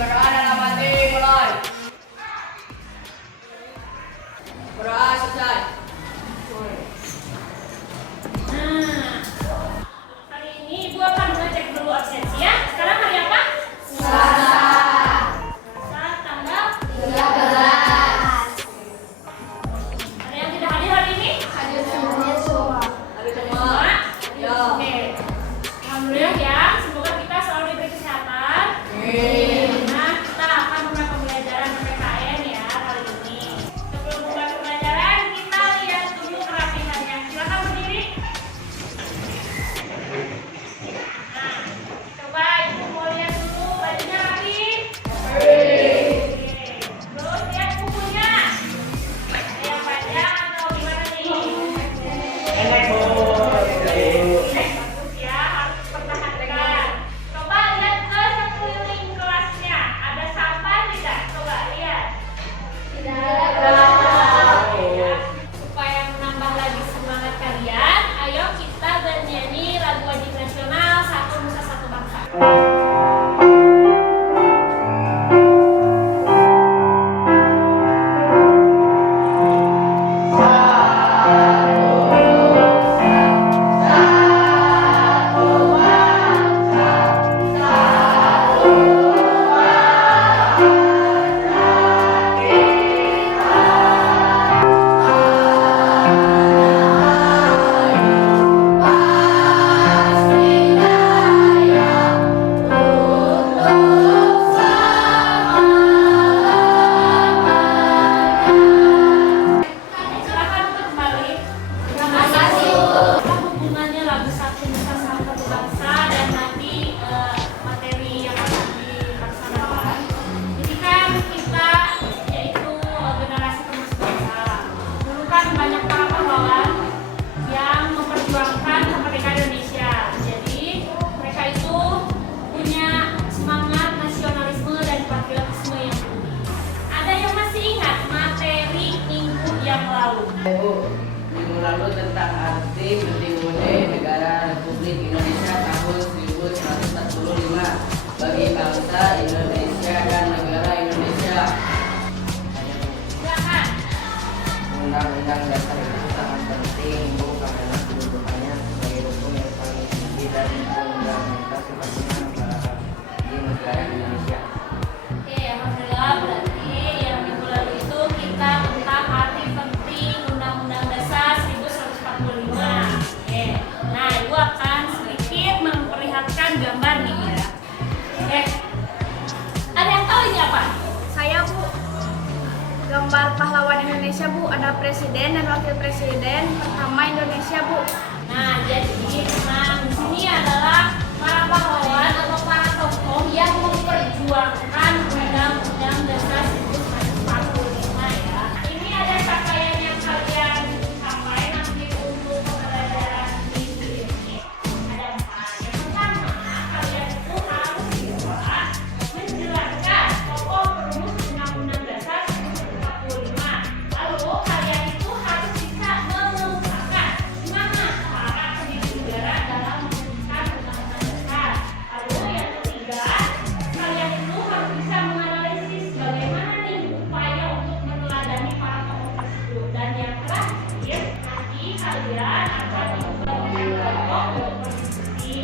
Berdoa dalam hati mulai. Berdoa selesai. Nah, hari ini Ibu akan mengecek dulu absensi ya. Sekarang hari apa? Selasa. Selasa tanggal 13. Ada yang tidak hadir hari ini? Hadir semua. Hari semua. Ya. Oke. Alhamdulillah ya. Semoga kita selalu diberi kesehatan. Nah, kita akan mulai pembelajaran PPKN ya kali ini. Sebelum mulai pembelajaran, kita lihat dulu kerapihannya. Silakan berdiri. Nah, coba Ibu mau lihat dulu bajunya rapi. Oke. Terus lihat bukunya. Ada yang panjang atau gimana nih? Bagus ya, harus dipertahankan. Coba lihat ke sekeliling kelasnya. Ada sampah tidak? Coba lihat. Ya, supaya menambah lagi semangat kalian, ayo kita bernyanyi lagu wajib nasional Satu Nusa Satu Bangsa. Silakan untuk kembali. Terima kasih. Apa hubungannya lagu Satu Nusa Satu Bangsa dan nanti materi yang akan dilaksanakan? Jadi kan kita yaitu generasi penerus bangsa. Dulu kan banyak para pahlawan yang memperjuangkan kemerdekaan Indonesia. Jadi mereka itu punya semangat nasionalisme dan patriotisme yang tinggi. Ada yang masih ingat materi minggu yang lalu? Ibu, minggu lalu tentang arti berdirinya negara Republik Indonesia tahun 1945 bagi bangsa Indonesia dan negara Indonesia. Silakan. Undang-undang dasar itu sangat penting, Bu, karena kedudukannya sebagai hukum yang paling tinggi dan fundamental sifatnya di negara Indonesia. Oke, alhamdulillah berarti yang minggu lalu itu kita tentang arti penting Undang-Undang Dasar 1945. Oke, nah Ibu akan sedikit memperlihatkan gambar nih ya. Oke, ada yang tahu ini apa? Saya Bu, gambar pahlawan Indonesia Bu, ada presiden dan wakil presiden pertama Indonesia Bu. Nah, jadi di sini adalah para pahlawan atau para tokoh yang memperjuangkan Undang-Undang Dasar 1945 ya. Ini ada capaian yang kalian capai nanti untuk pembelajaran di sini. Ada 4. Yang pertama, kalian itu harus bisa menjelaskan pokok perumus Undang-Undang Dasar 1945. Lalu kalian itu harus bisa mengemukakan gimana cara pendiri negara dalam merumuskan Undang-Undang Dasar. Lalu yang ketiga, kalian itu harus bisa menganalisis bagaimana nih upaya untuk meneladani para tokoh tersebut. Dan yang terakhir, nanti kalian akan dibagi kelompok untuk berdiskusi.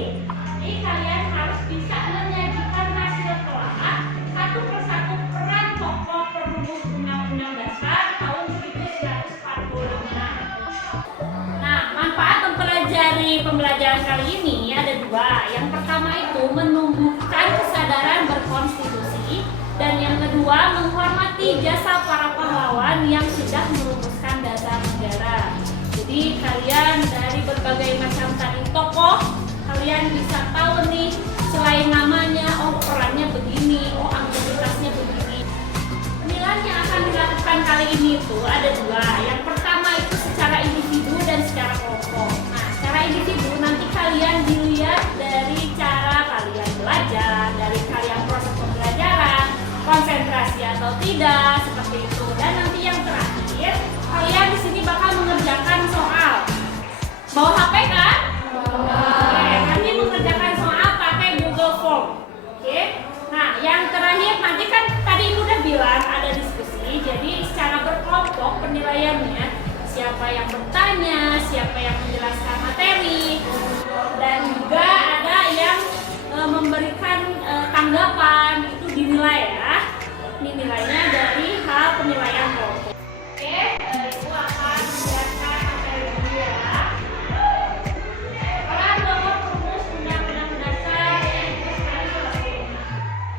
Jadi kalian harus bisa menyajikan hasil telaah satu persatu peran tokoh perumus Undang-Undang Dasar tahun 1945. Nah, manfaat mempelajari pembelajaran kali ini ada 2. Yang pertama itu menumbuhkan kesadaran berkonstitusi, dan yang kedua menghormati jasa para pahlawan yang sudah merumuskan dasar negara. Jadi kalian dari berbagai macam tadi tokoh, kalian bisa tahu nih selain namanya, oh perannya begini, oh aktivitasnya begini. Penilaian yang akan dilakukan kali ini itu ada 2. Yang pertama itu secara individu dan secara kelompok. Nah, secara individu nanti kalian dilihat dari cara kalian belajar, dari kalian proses pembelajaran, konsentrasi atau tidak, seperti itu. Dan nanti yang terakhir, kalian di sini bakal mengerjakan soal. Bawa HP kan? Oke, nanti mengerjakan soal pakai Google Form. Oke. Nah, yang terakhir nanti kan tadi Ibu udah bilang ada diskusi, jadi secara berkelompok penilaiannya siapa yang bertanya, siapa yang menjelaskan materi, dan juga ada yang memberikan tanggapan, itu dinilai ya. Ini nilainya dari hal penilaian kelompok. Oke, Ibu akan menjelaskan materi dulu ya. Peran pokok rumus Undang-Undang Dasar yang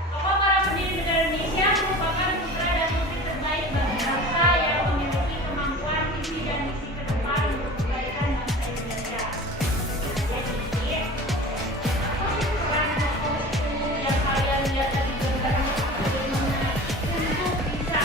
Tokoh para pendiri negara Indonesia merupakan putra dan putri terbaik bagi bangsa yang memiliki kemampuan visi dan misi ke depan untuk kebaikan bangsa Indonesia. Jadi, apa sih peran tokoh itu yang kalian lihat tadi gambarnya? Bagaimana untuk bisa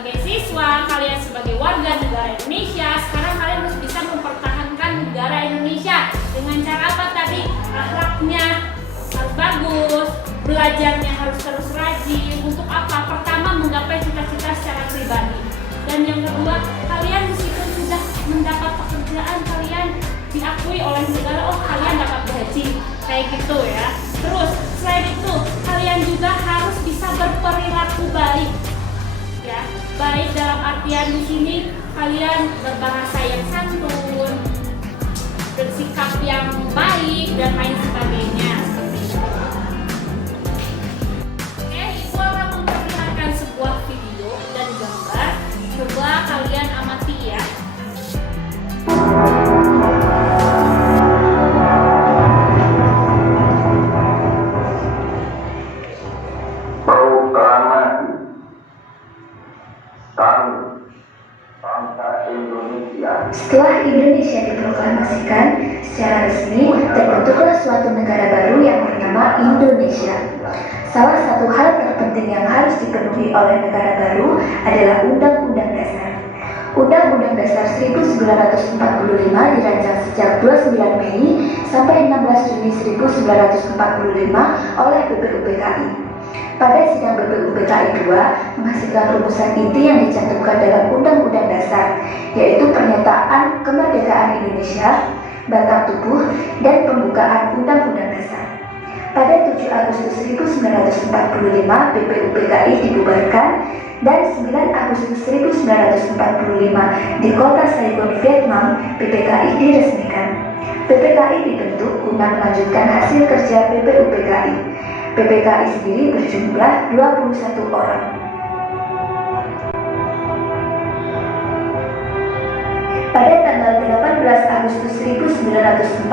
sebagai siswa, kalian sebagai warga negara Indonesia, sekarang kalian harus bisa mempertahankan negara Indonesia dengan cara apa tadi? Akhlaknya harus bagus, belajarnya harus terus rajin. Untuk apa? Pertama, menggapai cita-cita secara pribadi. Dan yang kedua, kalian meskipun sudah mendapat pekerjaan, kalian diakui oleh negara, oh kalian dapat gaji, kayak gitu ya. Terus selain itu, kalian juga harus bisa berperilaku baik, ya. Baik dalam artian di sini kalian berbahasa yang santun, bersikap yang baik dan lain sebagainya. Oke, Ibu akan memperlihatkan sebuah video dan gambar. Coba kalian amati ya. Proklamasi Kami Bangsa Indonesia. Setelah Indonesia diproklamasikan secara resmi, terbentuklah suatu negara baru yang bernama Indonesia. Salah satu hal terpenting yang harus dipenuhi oleh negara baru adalah Undang-Undang Dasar. Undang-Undang Dasar 1945 dirancang sejak 29 Mei sampai 16 Juni 1945 oleh BPUPKI. Pada sidang BPUPKI II menghasilkan rumusan inti yang dicantumkan dalam Undang-Undang Dasar, yaitu pernyataan kemerdekaan Indonesia, batang tubuh, dan pembukaan Undang-Undang Dasar. Pada 7 Agustus 1945 BPUPKI dibubarkan dan 9 Agustus 1945 di kota Saigon, Vietnam, BPKI diresmikan. BPKI dibentuk guna melanjutkan hasil kerja BPUPKI. BPKI sendiri berjumlah 21 orang. Pada tanggal 18 Agustus 1945,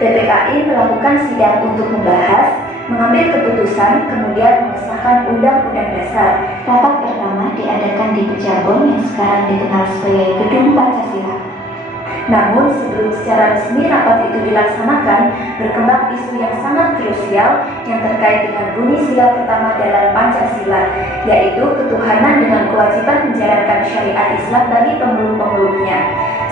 BPKI melakukan sidang untuk membahas, mengambil keputusan, kemudian mengesahkan Undang-Undang Dasar. Rapat pertama diadakan di Pejambon yang sekarang dikenal sebagai Gedung Pancasila. Namun sebelum secara resmi rapat itu dilaksanakan, berkembang isu yang sangat krusial yang terkait dengan bunyi sila pertama dalam Pancasila, yaitu ketuhanan dengan kewajiban menjalankan syariat Islam bagi pemeluk-pemeluknya.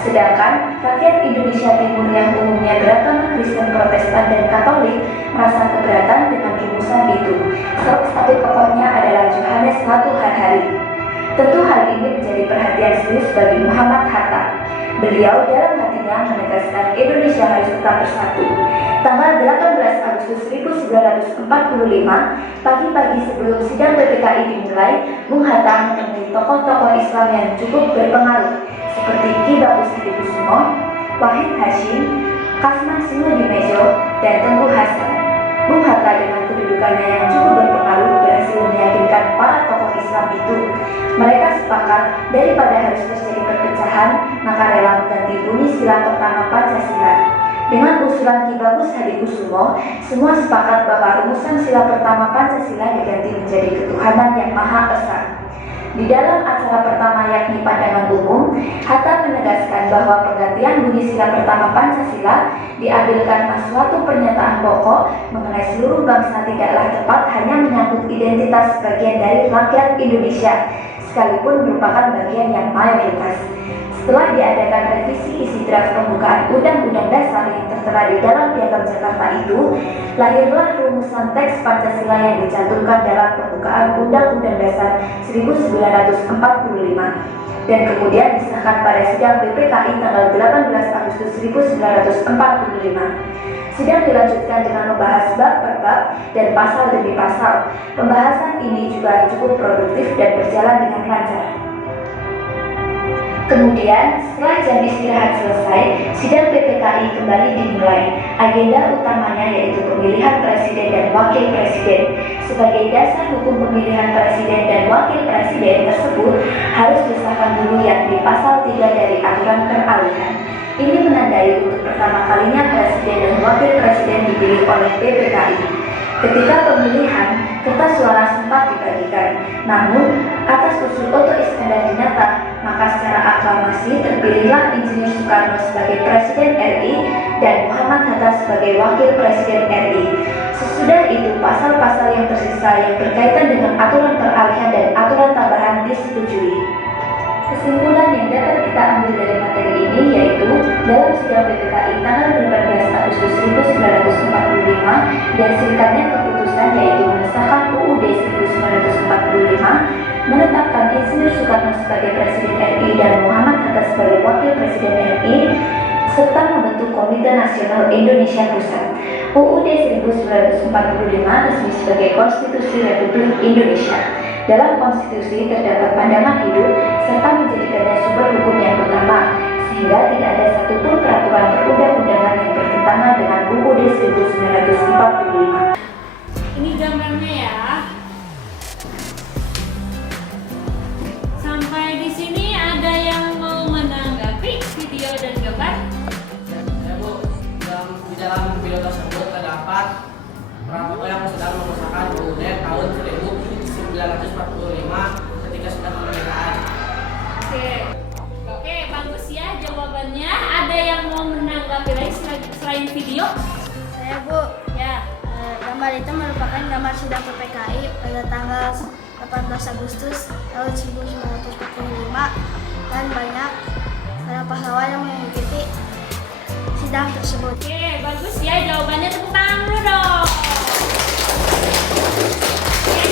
Sedangkan rakyat Indonesia Timur yang umumnya beragama Kristen, Protestan, dan Katolik merasa keberatan dengan rumusan itu. Salah satu tokohnya adalah Johannes Latu Harhari. Tentu hal ini menjadi perhatian serius bagi Muhammad Hatta. Beliau dalam hatinya menegaskan Indonesia harus tetap bersatu. Tanggal 18 Agustus 1945, pagi-pagi sebelum sidang PPKI dimulai, Bung Hatta menemui tokoh-tokoh Islam yang cukup berpengaruh seperti Ki Bagus Hadikusumo, Wahid Hashim, Kasman Sungudimejo, dan Tengku Hasan. Bung Hatta dengan kedudukannya yang cukup berpengaruh berhasil meyakinkan para tokoh Islam itu. Mereka sepakat daripada harus terjadi perpecahan, maka rela mengganti bunyi sila pertama Pancasila. Dengan usulan Ki Bagus Hadikusumo, semua sepakat bahwa rumusan sila pertama Pancasila diganti menjadi ketuhanan yang Maha Esa. Di dalam acara pertama yakni pandangan umum, Hatta menegaskan bahwa penggantian bunyi sila pertama Pancasila diambil karena suatu pernyataan pokok mengenai seluruh bangsa tidaklah tepat hanya menyangkut identitas sebagian dari rakyat Indonesia, sekalipun merupakan bagian yang mayoritas. Setelah diadakan revisi isi draft pembukaan Undang-Undang Dasar yang tertera di dalam Piagam Jakarta itu, lahirlah rumusan teks Pancasila yang dicantumkan dalam pembukaan Undang-Undang Dasar 1945 dan kemudian disahkan pada sidang BPKI tanggal 18 Agustus 1945. Sidang dilanjutkan dengan membahas bab per bab dan pasal demi pasal. Pembahasan ini juga cukup produktif dan berjalan dengan lancar. Kemudian, setelah jam istirahat selesai, sidang PPKI kembali dimulai. Agenda utamanya yaitu pemilihan presiden dan wakil presiden. Sebagai dasar hukum pemilihan presiden dan wakil presiden tersebut harus disahkan dulu yakni pasal 3 dari aturan peralihan. Ini menandai untuk pertama kalinya presiden dan wakil presiden dipilih oleh PPKI. Ketika pemilihan, kertas suara sempat dibagikan. Namun, atas usul Otto Iskandar Dinata, maka secara aklamasi terpilihlah Insinyur Soekarno sebagai Presiden RI dan Muhammad Hatta sebagai Wakil Presiden RI. Sesudah itu, pasal-pasal yang tersisa yang berkaitan dengan aturan peralihan dan aturan tambahan disetujui Sidang PPKI tanggal 15 Agustus 1945 dan singkatnya keputusan yaitu mengesahkan UUD 1945, menetapkan Insinyur Soekarno sebagai Presiden RI dan Muhammad Hatta sebagai Wakil Presiden RI, serta membentuk Komite Nasional Indonesia Pusat. UUD 1945 resmi sebagai Konstitusi Republik Indonesia. Dalam konstitusi terdapat pandangan hidup serta menjadikannya sumber hukum yang utama, sehingga tidak ada satupun peraturan perundang-undangan yang bertentangan dengan UUD 1945. Ini gambarnya ya. Sampai di sini ada yang mau menanggapi video dan gambar? Ya Bu, di dalam video tersebut terdapat protokol yang sedang mengesahkan UUD tahun 1945 ketika sudah kemerdekaan. Oke, bagus ya jawabannya. Ada yang mau menanggapi lagi selain video? Saya Bu, Ya. gambar itu merupakan gambar sidang PPKI pada tanggal 18 Agustus tahun 1945 dan banyak para pahlawan yang mengikuti sidang tersebut. Oke, bagus ya jawabannya. Tepuk tangan dulu dong. Oke.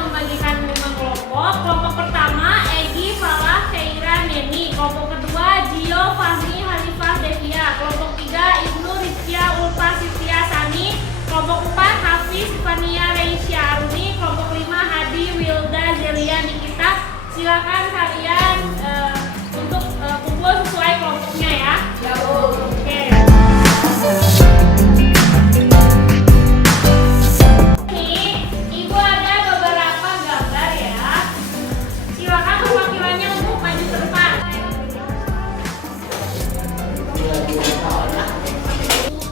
Membagikan 5 kelompok. Kelompok pertama Egi, Falah, Keira, Neni. Kelompok kedua Gio, Fahmi, Hanifah, Devia. Kelompok 3 Ibnu, Rizkia, Ulfa, Sifia, Sani. Kelompok 4 Hafiz, Fania, Reisha, Aruni. Kelompok 5 Hadi, Wilda, Zelia, Nikita. Silakan kalian untuk kumpul sesuai kelompoknya ya. Ya Bu. Oke. Nih, Ibu ada beberapa gambar ya. Silakan perwakilannya untuk maju ke depan.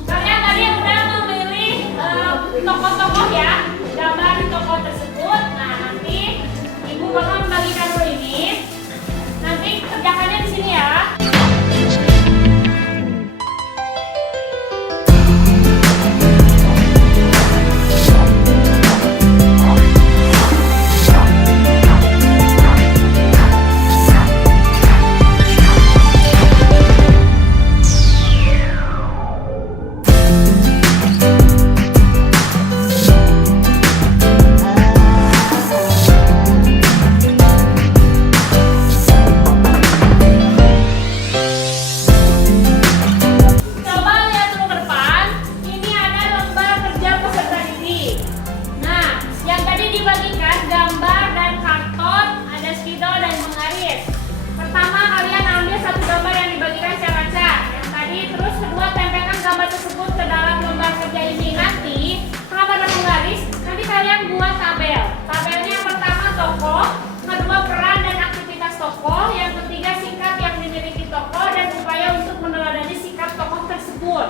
Kalian tadi udah memilih tokoh-tokoh ya, gambar di tokoh tersebut. Nah, nanti Ibu bakal membagikan dulu ini. Nanti kerjakannya di sini ya. Coba lihat dulu ke depan. Ini ada lembar kerja peserta didik. Nah, yang tadi dibagikan gambar dan karton, ada spidol dan menggaris. Pertama kalian ambil satu gambar yang dibagikan secara acak. Yang tadi terus kedua tempelkan gambar tersebut ke dalam lembar kerja ini. Nanti kalau ada menggaris, nanti kalian buat tabel. Tabelnya yang pertama tokoh, kedua peran dan aktivitas tokoh, yang ketiga sikap yang dimiliki tokoh dan upaya untuk meneladani sikap tokoh tersebut.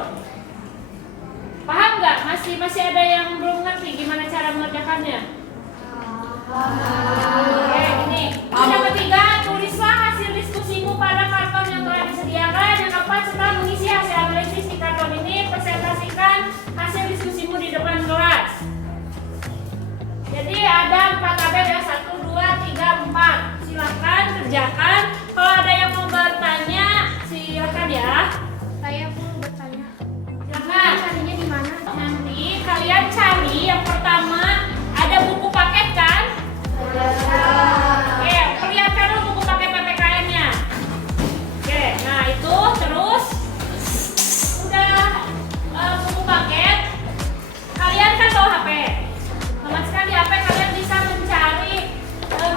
Paham nggak? Masih ada yang belum ngerti gimana cara mengerjakannya? Oke, gini. Yang ketiga, tulislah hasil diskusimu pada karton yang telah disediakan. Yang keempat, setelah mengisi hasil analisis di karton ini, presentasikan hasil diskusimu di depan kelas. Jadi ada 4 tabel ya, 1, 2, 3, 4. Silakan kerjakan. Kalau ada yang mau bertanya, silakan ya. Saya mau bertanya, Silakan. carinya di mana? Nanti kalian cari yang pertama ada buku paket kan? Oke, perlihatkan dulu buku paket PPKN-nya. Oke, nah itu terus udah buku paket. Kalian kan bawa HP. Otomatis di HP kalian bisa mencari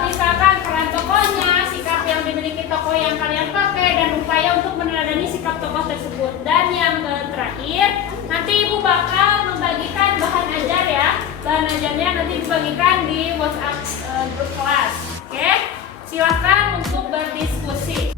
misalkan peran tokohnya, sikap yang dimiliki tokoh yang kalian pakai, dan upaya untuk meneladani sikap tokoh tersebut. Dan yang terakhir, nanti Ibu bakal membagikan bahan ajar ya. Bahan ajarnya nanti dibagikan di WhatsApp grup kelas. Oke, silakan untuk berdiskusi.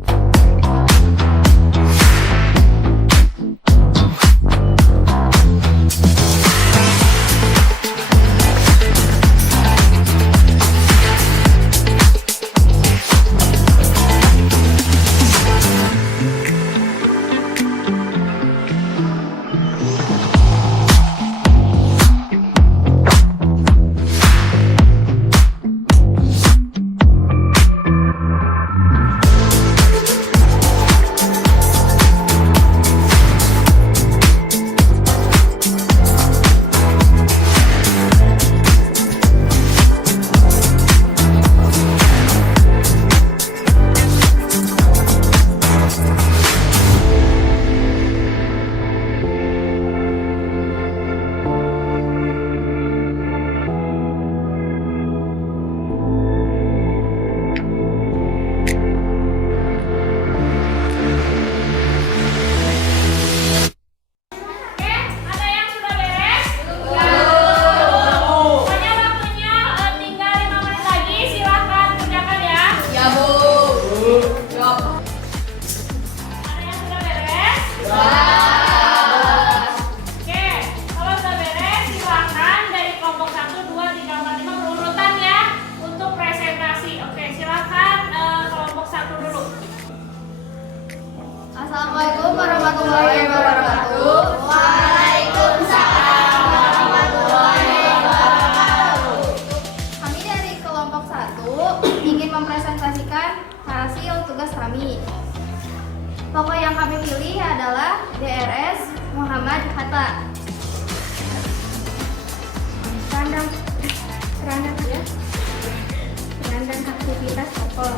dan aktivitas tokoh.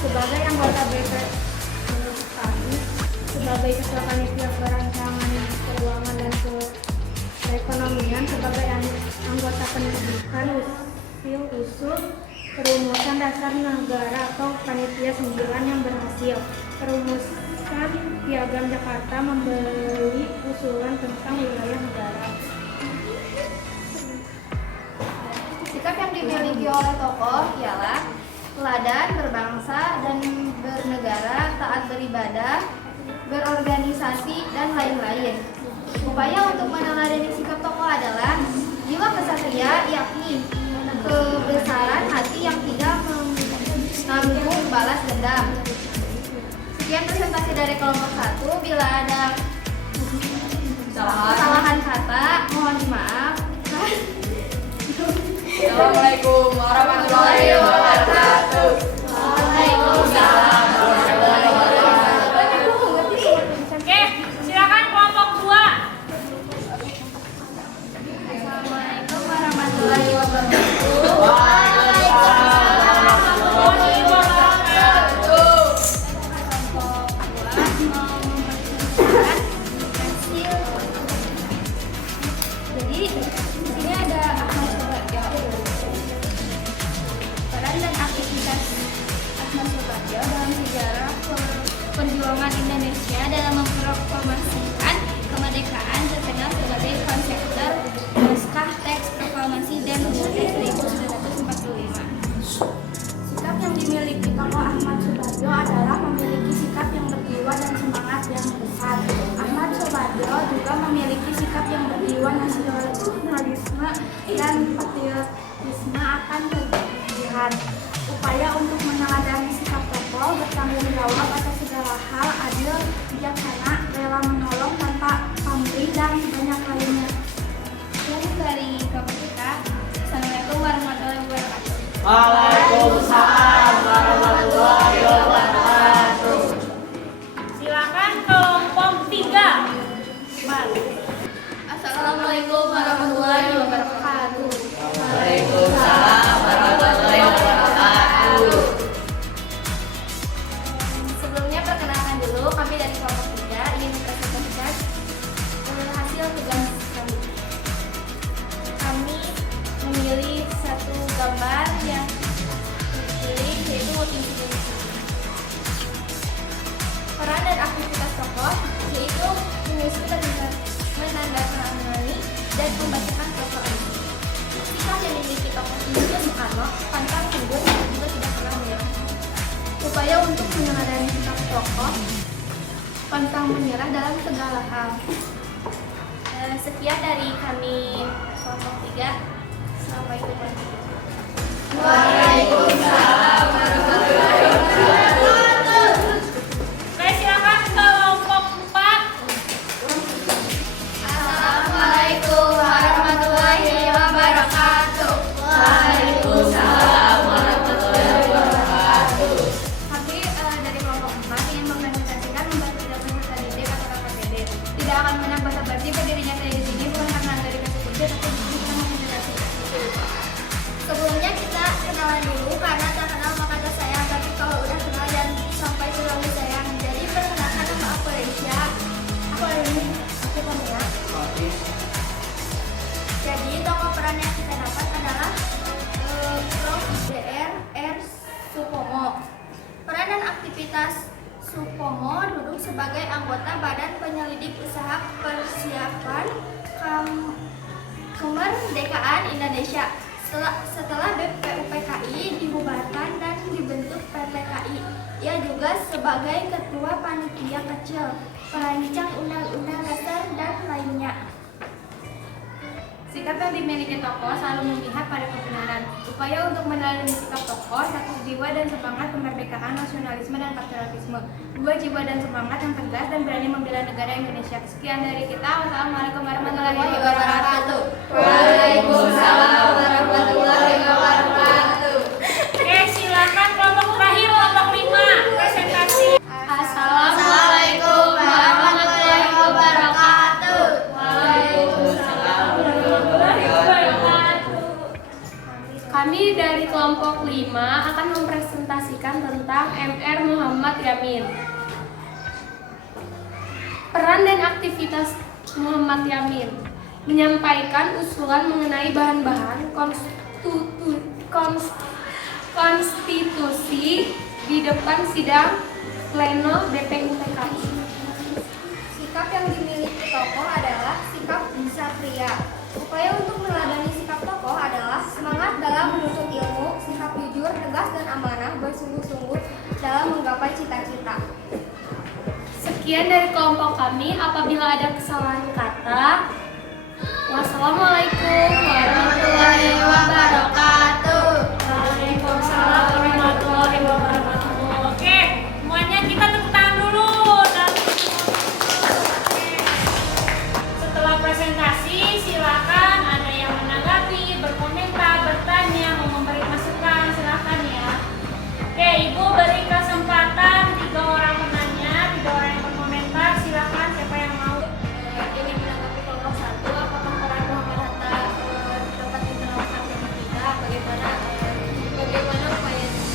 Sebagai anggota BPKI, sebagai Ketua Panitia Perancangan Keuangan dan Perekonomian, sebagai anggota pendidikan usul perumusan dasar negara atau Panitia 9 yang berhasil. Perumusan Piagam Jakarta memberi usulan tentang wilayah negara. Sikap yang dimiliki oleh tokoh ialah teladan, berbangsa dan bernegara, taat beribadah, berorganisasi, dan lain-lain. Upaya untuk meneladani sikap tokoh adalah jiwa kesatria, yakni kebesaran hati yang tidak menanggung balas dendam. Sekian presentasi dari kelompok 1. Bila ada kesalahan kata, mohon dimaaf. Assalamualaikum warahmatullahi wabarakatuh. Waalaikumsalam warahmatullahi wabarakatuh. Oke, silakan kelompok 2. Assalamualaikum warahmatullahi wabarakatuh. Jadi di sini ada Ahmad Subarjo. Peran dan aktivitas Ahmad Subarjo dalam sejarah perjuangan Indonesia dalam memproklamasikan kemerdekaan terkenal sebagai konseptor naskah teks proklamasi dan UUD 1945. Sikap yang dimiliki tokoh Ahmad Subarjo adalah memiliki sikap yang berjiwa dan semangat yang besar. Ahmad Subarjo juga memiliki sikap yang berjiwa nasionalisme dan patriotisme akan kegiatan. Upaya untuk meneladani sikap tokoh, bertanggung jawab atas segala hal, adil, bijaksana, rela menolong tanpa pamrih, dan banyak lainnya. Sekian dari kita. Assalamualaikum warahmatullahi wabarakatuh. Waalaikumsalam warahmatullahi wabarakatuh. Silakan kelompok 3. Assalamualaikum warahmatullahi wabarakatuh. Waalaikumsalam warahmatullahi wabarakatuh. Sebelumnya perkenalkan dulu, kami dari kelompok 3 ingin mempresentasikan hasil tugas kami. Kami memilih satu gambar yang dipilih, yaitu insidensi. Peran dan aktivitas tokoh yaitu menyusun dan menandatangani dan membacakan proklamasi. Sikap yang dimiliki tokoh Indonesia Soekarno, pantang mundur dan juga tidak pernah menyerah. Upaya untuk meneladani sikap tokoh, pantang menyerah dalam segala hal. Sekian dari kami kelompok 3. Assalamualaikum warahmatullahi wabarakatuh. Waalaikumsalam warahmatullahi wabarakatuh. Oke, silakan kelompok 4. Assalamualaikum warahmatullahi wabarakatuh. Waalaikumsalam warahmatullahi wabarakatuh. Kami dari kelompok 4 ingin mempresentasikan membantu tidak peserta didik atau KPD. Tidak akan menang basa-basi, berdirinya saya di sini bukan karena dari kata kunci, tapi kita mempresentasi. Sebelumnya kita kenalan dulu, karena tak kenal maka tak sayang, tapi kalau udah kenal dan sampai selalu sayang. Jadi perkenalkan, nama aku Reisha. Aku ini aku Kamila. Jadi tokoh peran yang kita dapat adalah Prof. Dr. R. Supomo. Peran dan aktivitas Supomo duduk sebagai anggota Badan Penyelidik Usaha Persiapan Kemerdekaan Indonesia. Setelah BPUPKI dibubarkan dan dibentuk PPKI, ia juga sebagai Ketua Panitia Kecil, Perancang Undang-Undang Dasar, dan lainnya. Sikap yang dimiliki tokoh selalu memihak pada kebenaran. Upaya untuk meneladani sikap tokoh, 1. Jiwa dan semangat kemerdekaan, nasionalisme, dan patriotisme. 2. Jiwa dan semangat yang tegas dan berani membela negara Indonesia. Sekian dari kita. Wassalamualaikum warahmatullahi wabarakatuh. Waalaikumsalam warahmatullahi wabarakatuh. Oke, silakan kelompok terakhir, kelompok 5. Presentasi. Assalamualaikum warahmatullahi wabarakatuh. Waalaikumsalam warahmatullahi wabarakatuh. Kami Kami dari kelompok 5 akan mempresentasikan tentang MR Muhammad Yamin. Peran dan aktivitas Muhammad Yamin menyampaikan usulan mengenai bahan-bahan konstitusi di depan sidang pleno BPUPKI. Sikap yang dimiliki tokoh adalah sikap ksatria. Upaya untuk meneladani sikap tokoh adalah semangat dalam menuntut ilmu, sikap jujur, tegas dan amanah, bersungguh-sungguh dalam menggapai cita-cita. Sekian dari kelompok kami. Apabila ada kesalahan kata, wassalamualaikum warahmatullahi wabarakatuh. Waalaikumsalam warahmatullahi wabarakatuh. Oke, semuanya kita tepuk tangan dulu. Setelah presentasi, silakan ada yang menanggapi, berkomentar, bertanya, mau memberi masukan, silakan ya. Oke, Ibu beri kesempatan 3 orang penanya, 3 orang yang berkomentar. Silakan siapa yang mau. Ini menanggapi kelompok 1, apakah peran Muhammad Hatta dapat diterapkan dengan tidak? Bagaimana upaya bisa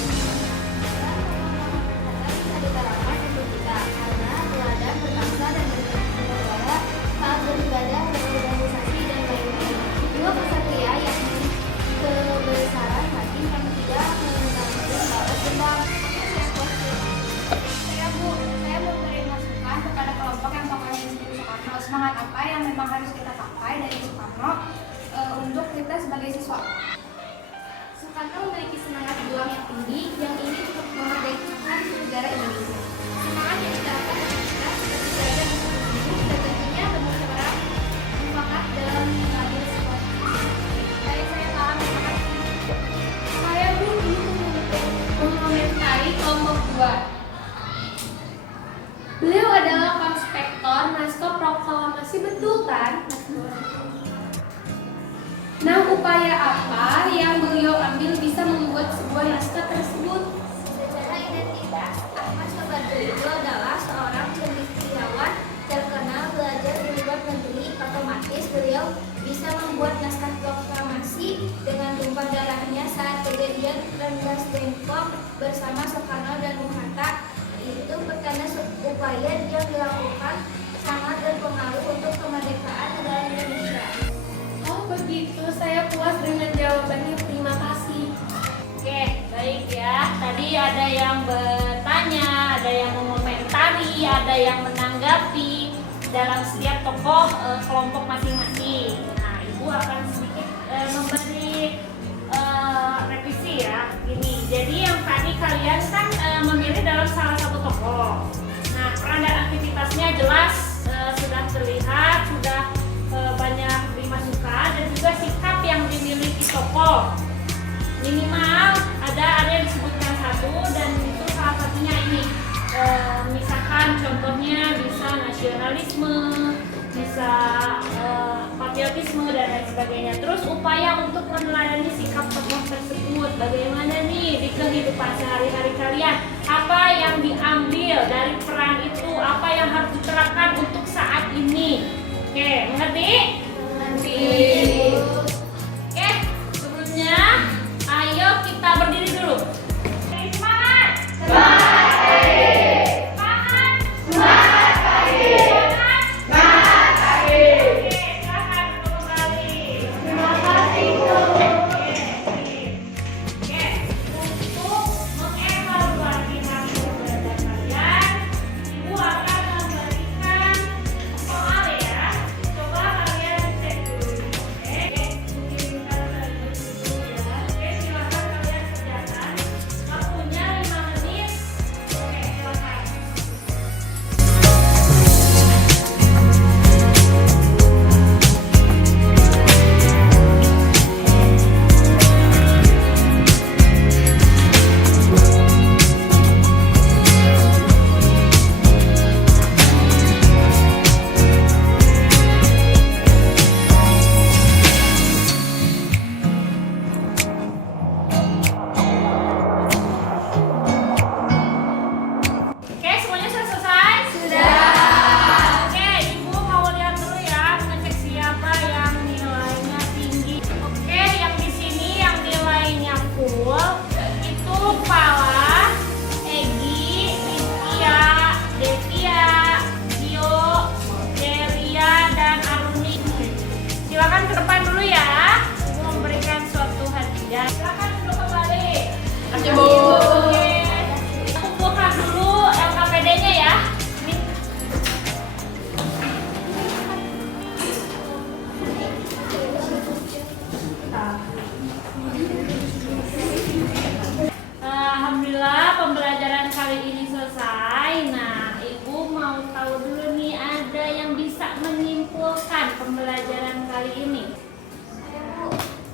diterapkan untuk kita? Karena teladan berbangsa dan bernegara, saat beribadah, berorganisasi dan lain-lain. Dua kesatria yakni kebesaran hati yang tidak mengganggu balas dendam. Saya memberi masukan kepada kelompok yang tokohnya disebut Soekarno. Semangat apa yang memang harus kita pakai dari Soekarno untuk kita sebagai siswa? Soekarno memiliki semangat juang yang tinggi yang ingin untuk memerdekakan negara Indonesia. Semangat yang diterapkan oleh kita seperti belajar bersungguh-sungguh dan tentunya bermusyawarah mufakat dalam mengambil sebuah. Saya paham, terima kasih. Saya mengomentari kelompok 2. Beliau adalah konspektor naskah proklamasi, betul kan? Nah, upaya apa yang beliau ambil bisa membuat sebuah naskah tersebut? Secara identitas, Ahmad Soekarno adalah seorang cendekiawan terkenal belajar di luar negeri. Otomatis beliau bisa membuat naskah proklamasi dengan tumpah darahnya saat kejadian Rengas Dengklok bersama Soekarno dan Bung Hatta. Itu pertanda upaya yang dilakukan sangat berpengaruh untuk kemerdekaan negara Indonesia. Oh begitu, saya puas dengan jawabannya, terima kasih. Oke, baik ya. Tadi ada yang bertanya, ada yang mengomentari, ada yang menanggapi dalam setiap tokoh kelompok masing-masing. Nah, Ibu akan sedikit memberi revisi ya. Ini, jadi yang tadi kalian kan memilih dalam salah satu tokoh. Nah, peran dan aktivitasnya jelas sudah terlihat, sudah banyak dimasukan, dan juga sikap yang dimiliki tokoh. Minimal ada yang disebutkan satu, dan itu salah satunya ini. Misalkan contohnya bisa nasionalisme, bisa patriotisme dan lain sebagainya. Terus upaya untuk meneladani sikap tokoh tersebut, bagaimana nih di kehidupan sehari-hari kalian? Apa yang diambil dari peran itu? Apa yang harus diterapkan untuk saat ini? Oke, mengerti? Mengerti. Oke, sebelumnya ayo kita berdiri dulu. Semangat! Semangat! Oke.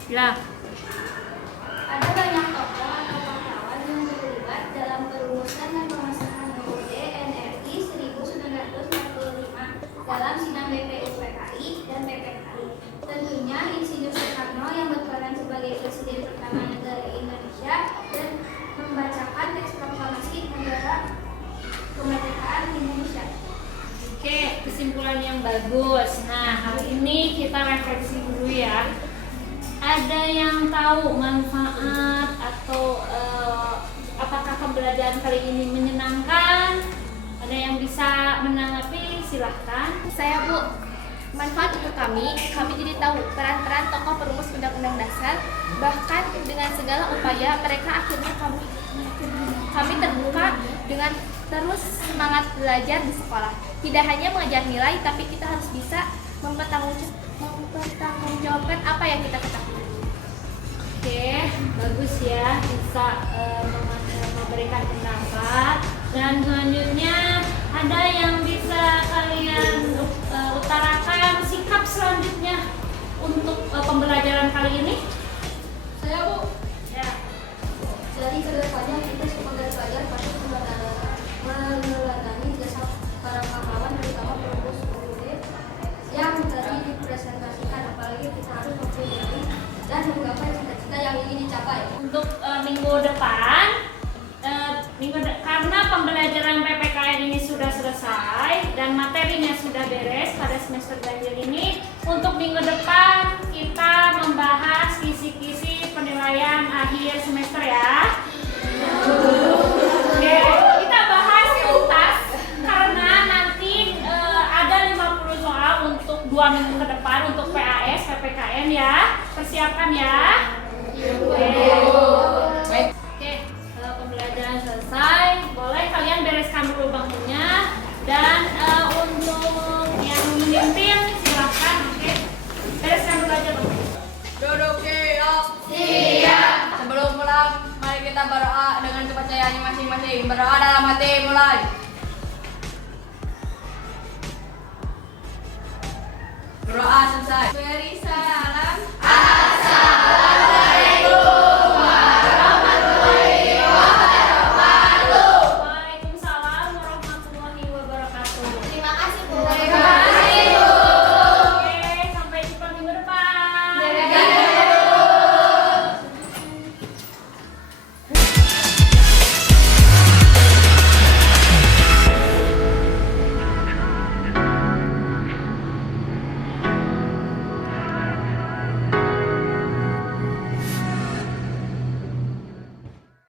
Ya. Ada banyak tokoh atau pahlawan yang terlibat dalam perumusan dan pengesahan UUD NRI 1945 dalam sidang BPUPKI dan PPKI. Tentunya Insinyur Soekarno yang berperan sebagai Presiden pertama negara Indonesia dan membacakan teks proklamasi negara kemerdekaan Indonesia. Oke, kesimpulan yang bagus. Nah, hari ini kita refleksi dulu ya. Ada yang tahu manfaat atau apakah pembelajaran kali ini menyenangkan? Ada yang bisa menanggapi? Silahkan. Saya Bu, manfaat untuk kami jadi tahu peran-peran tokoh perumus Undang-Undang Dasar. Bahkan dengan segala upaya mereka akhirnya kami terbuka dengan terus semangat belajar di sekolah. Tidak hanya mengajar nilai, tapi kita harus bisa mempertanggungjawabkan apa yang kita ketahui. Oke, bagus ya, bisa memberikan pendapat. Dan selanjutnya ada yang bisa kalian utarakan sikap selanjutnya untuk pembelajaran kali ini? Saya Bu, Ya. dari kedepannya kita sebagai pelajar patut meneladani jasa para pahlawan terutama perumus UUD yang tadi dipresentasikan, apalagi kita harus mempunyai dan menggapai cita-cita yang ingin dicapai. Untuk minggu depan, karena pembelajaran PPKN ini sudah selesai dan materinya sudah beres pada semester ganjil ini, untuk minggu depan kita membahas kisi-kisi penilaian akhir semester ya. Oke, kita bahas tuntas karena nanti ada 50 soal untuk 2 minggu ke depan untuk PAS, PPKN ya. Persiapkan ya. Oke, pembelajaran selesai. Boleh kalian bereskan dulu bangkunya. Dan untuk yang memimpin silahkan. Oke, bereskan dulu aja bangkunya. Duduk siap. Siap. Sebelum pulang, mari kita berdoa dengan kepercayaan masing-masing. Berdoa dalam hati, mulai. Berdoa selesai. Beri salam.